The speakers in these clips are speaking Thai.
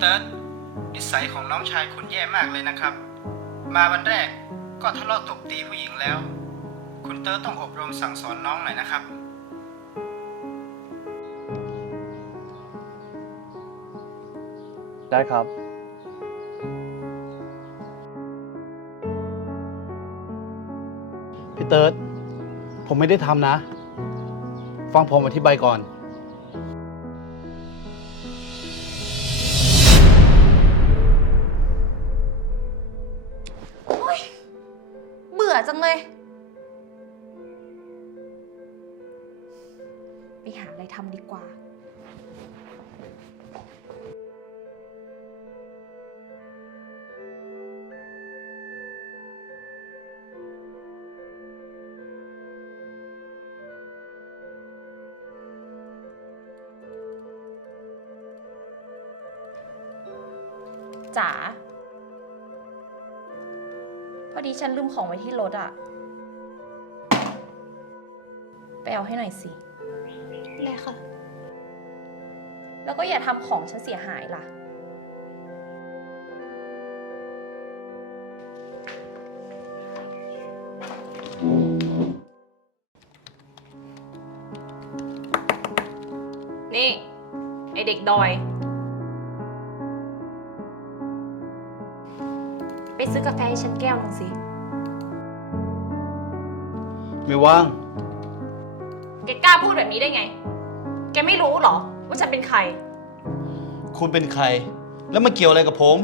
เติร์ดนิสัยของน้องชายคุณแย่มากเลยนะครับ มาวันแรกก็ทะเลาะตบตีผู้หญิงแล้ว คุณเติร์ดต้องอบรมสั่งสอนน้องหน่อยนะครับ ได้ครับ พี่เติร์ดผมไม่ได้ทำนะ ฟังผมอธิบายก่อน จ๋า พอดีฉันลืมของไว้ที่รถอะไปเอาให้หน่อยสิ ได้ค่ะ แล้วก็อย่าทำของฉันเสียหายล่ะ นี่ ไอเด็กดอย ซื้อกาแฟให้ฉันแก้วหนึงสิ ไม่ว่าง แกกล้าพูดแบบนี้ได้ไง แกไม่รู้เหรอ ว่าฉันเป็นใคร คุณเป็นใคร แล้วมาเกี่ยวอะไรกับผม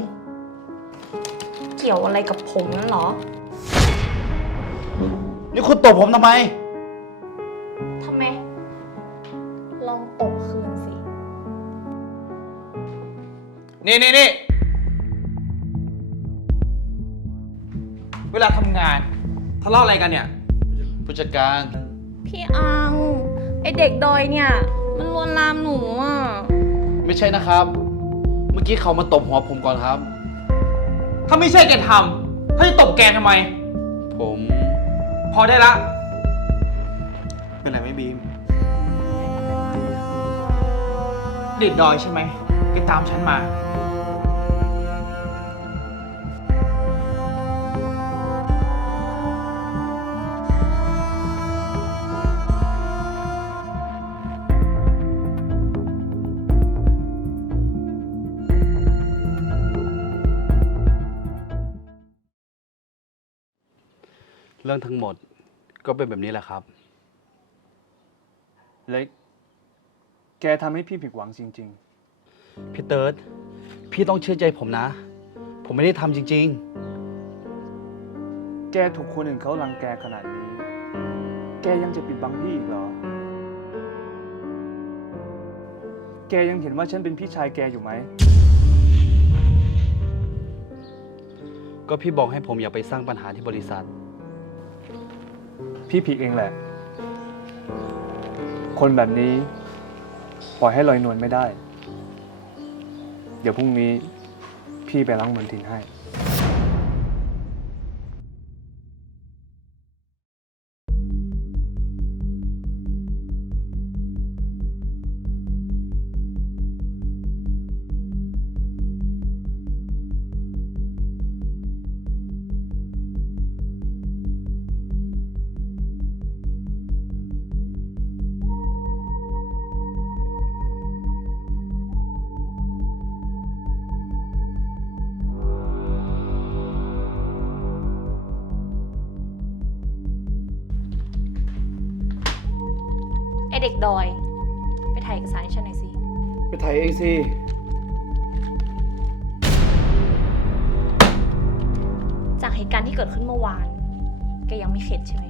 เกี่ยวอะไรกับผมนั่นเหรอ นี่คุณตบผมทำไม ทำไม ลองตบคืนสิ นี่นี่นี่ เวลาทำงานทะเลาะอะไรกันเนี่ย ผู้จัดการ พี่อัง ไอเด็กดอยเนี่ย มันลวนลามหนูอะ ไม่ใช่นะครับ เมื่อกี้เขามาตบหัวผมก่อนครับ ถ้าไม่ใช่แกทำเขาจะตบแกทำไม ผม พอได้ละ เป็นไรไม่บีมเด็ดดอยใช่ไหมแกตามฉันมา เรื่องทั้งหมดก็เป็นแบบนี้แหละครับ เล็ก แกทำให้พี่ผิดหวังจริง พี่เติร์ดพี่ต้องเชื่อใจผมนะ ผมไม่ได้ทำจริง ๆ แกถูกคนอื่นเขารังแกขนาดนี้ แกยังจะปิดบังพี่อีกเหรอ แกยังเห็นว่าฉันเป็นพี่ชายแกอยู่ไหมๆก็พี่บอกให้ผมอย่าไปสร้างปัญหาที่บริษัท พี่ผิดเองแหละ คนแบบนี้ปล่อยให้ลอยนวลไม่ได้ เดี๋ยวพรุ่งนี้พี่ไปล้างมนทินให้ เด็กดอย ไปถ่ายเอกสารให้ฉันหน่อยสิ ไปถ่ายเองสิ จากเหตุการณ์ที่เกิดขึ้นเมื่อวาน แกยังไม่เข็ดใช่ไหม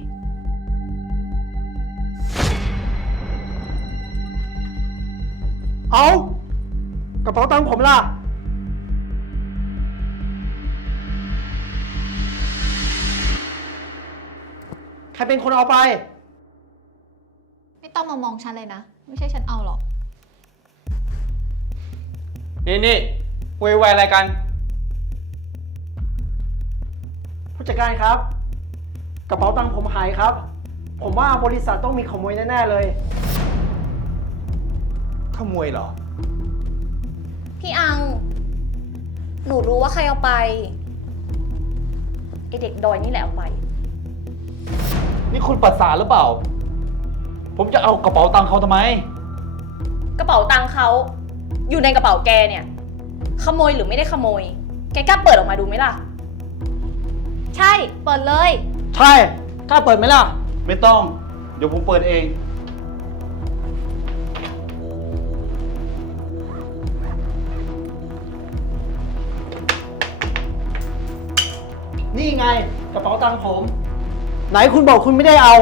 เอากระเป๋าตังค์ผมล่ะ ใครเป็นคนเอาไปไม่ ต้องมามองฉันเลยนะ ไม่ใช่ฉันเอาหรอก นี่นี่เวยวายอะไรกัน ผู้จัดการครับ กระเป๋าตังค์ผมหายครับ ผมว่าบริษัทต้องมีขโมยแน่ๆเลย ขโมยเหรอ พี่อังนูรู้ว่าใครเอาไปไอเด็กดอยนี่แหละเอาไป นี่คุณปัสสาหรือเปล่า ผมจะเอากระเป๋าตังค์เขาทำไม กระเป๋าตังค์เขาอยู่ในกระเป๋าแกเนี่ย ขโมยหรือไม่ได้ขโมย แกกล้าเปิดออกมาดูไหมล่ะ ใช่เปิดเลย ใช่กล้าเปิดไหมล่ะ ไม่ต้อง เดี๋ยวผมเปิดเอง นี่ไงกระเป๋าตังค์ผม ไหนคุณบอกคุณไม่ได้เอา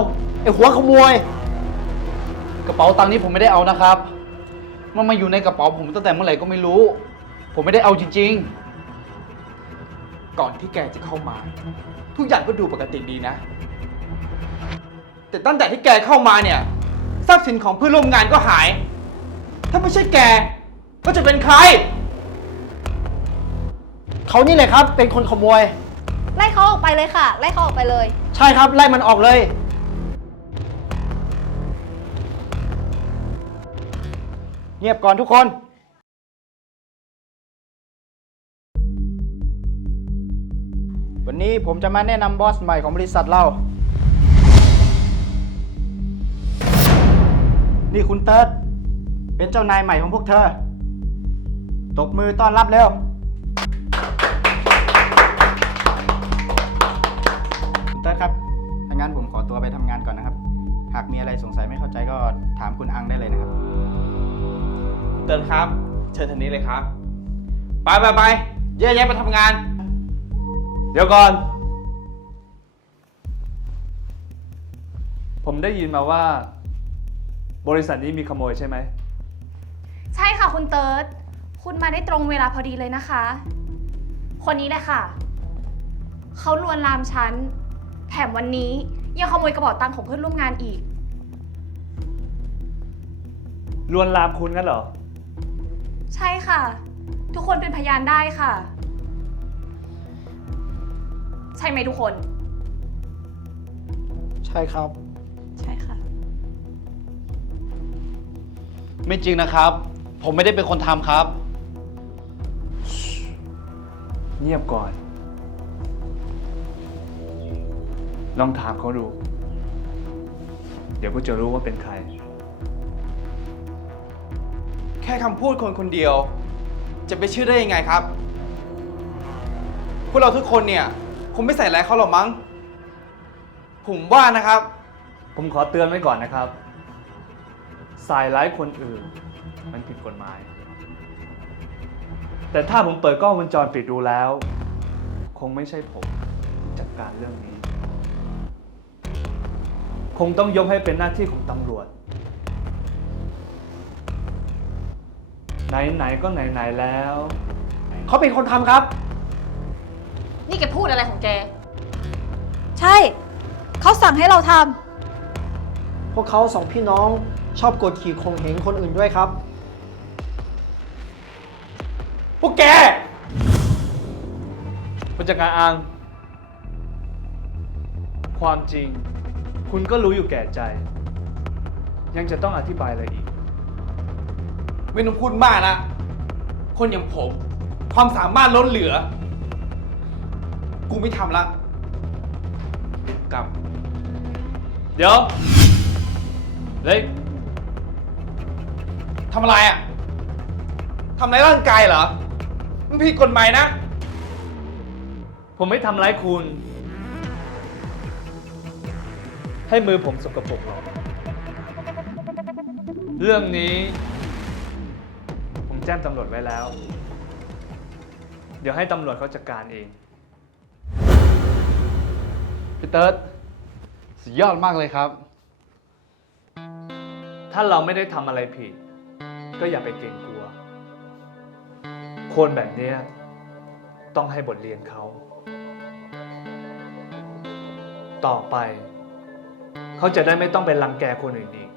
ไอ้หัวขโมยก ระเป๋าตังค์นี้ผมไม่ได้เอานะครับ มันมาอยู่ในกระเป๋าผมตั้งแต่เมื่อไหร่ก็ไม่รู้ ผมไม่ได้เอาจริงก่อนที่แกจะเข้ามา ทุกอย่างก็ดูปกติดีนะ แต่ตั้งแต่ที่แกเข้ามาเนี่ยทรัพย์สินของเพื่อนร่วมงานก็หาย ถ้าไม่ใช่แก ก็จะเป็นใคร เขานี่แหละครับ เป็นคนขโมย ไล่เขาออกไปเลยค่ะ ไล่เขาออกไปเลย ใช่ครับ ไล่มันออกเลย เงียบก่อนทุกคนวันนี้ผมจะมาแนะนำบอสใหม่ของบริษัทเรา นี่คุณเติร์ดเป็นเจ้านายใหม่ของพวกเธอ ตบมือต้อนรับเร็ว คุณเติร์ดครับถ้างั้นผมขอตัวไปทำงานก่อนนะครับ หากมีอะไรสงสัยไม่เข้าใจก็ถามคุณอังได้เลยนะครับ เติร์นครับ เชิญทางนี้เลยครับ ไปไปไปแยกย้ายไปทำงาน เดี๋ยวก่อน ผมได้ยินมาว่า บริษัทนี้มีขโมยใช่ไหม ใช่ค่ะคุณเติร์ดคุณมาได้ตรงเวลาพอดีเลยนะคะ คนนี้แหละค่ะ เขาลวนลามฉัน แถมวันนี้ยังขโมยกระเป๋าตังค์ของเพื่อนร่วมงานอีก ลวนลามคุณงั้นเหรอ ใช่ค่ะ ทุกคนเป็นพยานได้ค่ะ ใช่ไหมทุกคน ใช่ครับ ใช่ค่ะๆไม่จริงนะครับ ผมไม่ได้เป็นคนทำครับ เงียบก่อน ลองถามเขาดู เดี๋ยวก็จะรู้ว่าเป็นใครแค่คำพูดคนคนเดียว จะไปเชื่อได้ยังไงครับ พวกเราทุกคนเนี่ยคงไม่ใส่ร้ายเขาหรอกมั้ง ผมว่านะครับ ผมขอเตือนไว้ก่อนนะครับ สายร้ายคนอื่น มันผิดกฎหมาย แต่ถ้าผมเปิดกล้องวงจรปิดดูแล้ว คงไม่ใช่ผมที่จัดการเรื่องนี้ คงต้องยกให้เป็นหน้าที่ของตำรวจ ไหนๆก็ไหนๆแล้ว เขาเป็นคนทำครับ นี่แกพูดอะไรของแก ใช่ เขาสั่งให้เราทพวกเขาสองพี่น้องชอบกดขี่ข่มเหงคนอื่นด้วยครับ พวกแกผู้จัดการอัง ความจริง คุณก็รู้อยู่แก่ใจ ยังจะต้องอธิบายอะไรอีก ไม่ต้องพูดมากนะ คนอย่างผม ความสามารถล้นเหลือ กูไม่ทำละกลับ เดี๋ยวเล็กทำอะไรอะทำร้ายร่างกายเหรอ มันผิดกฎหมายนะ ผมไม่ทำร้ายคุณ ให้มือผมสกปรกหรอกเรื่องนี้ แจ้งตำรวจไว้แล้ว เดี๋ยวให้ตำรวจเขาจัดการเอง พี่เติร์ดสุดยอดมากเลยครับ ถ้าเราไม่ได้ทำอะไรผิด ก็อย่าไปเกรงกลัว คนแบบเนี้ยต้องให้บทเรียนเขา ต่อไป เขาจะได้ไม่ต้องไปรังแกคนอื่นอีก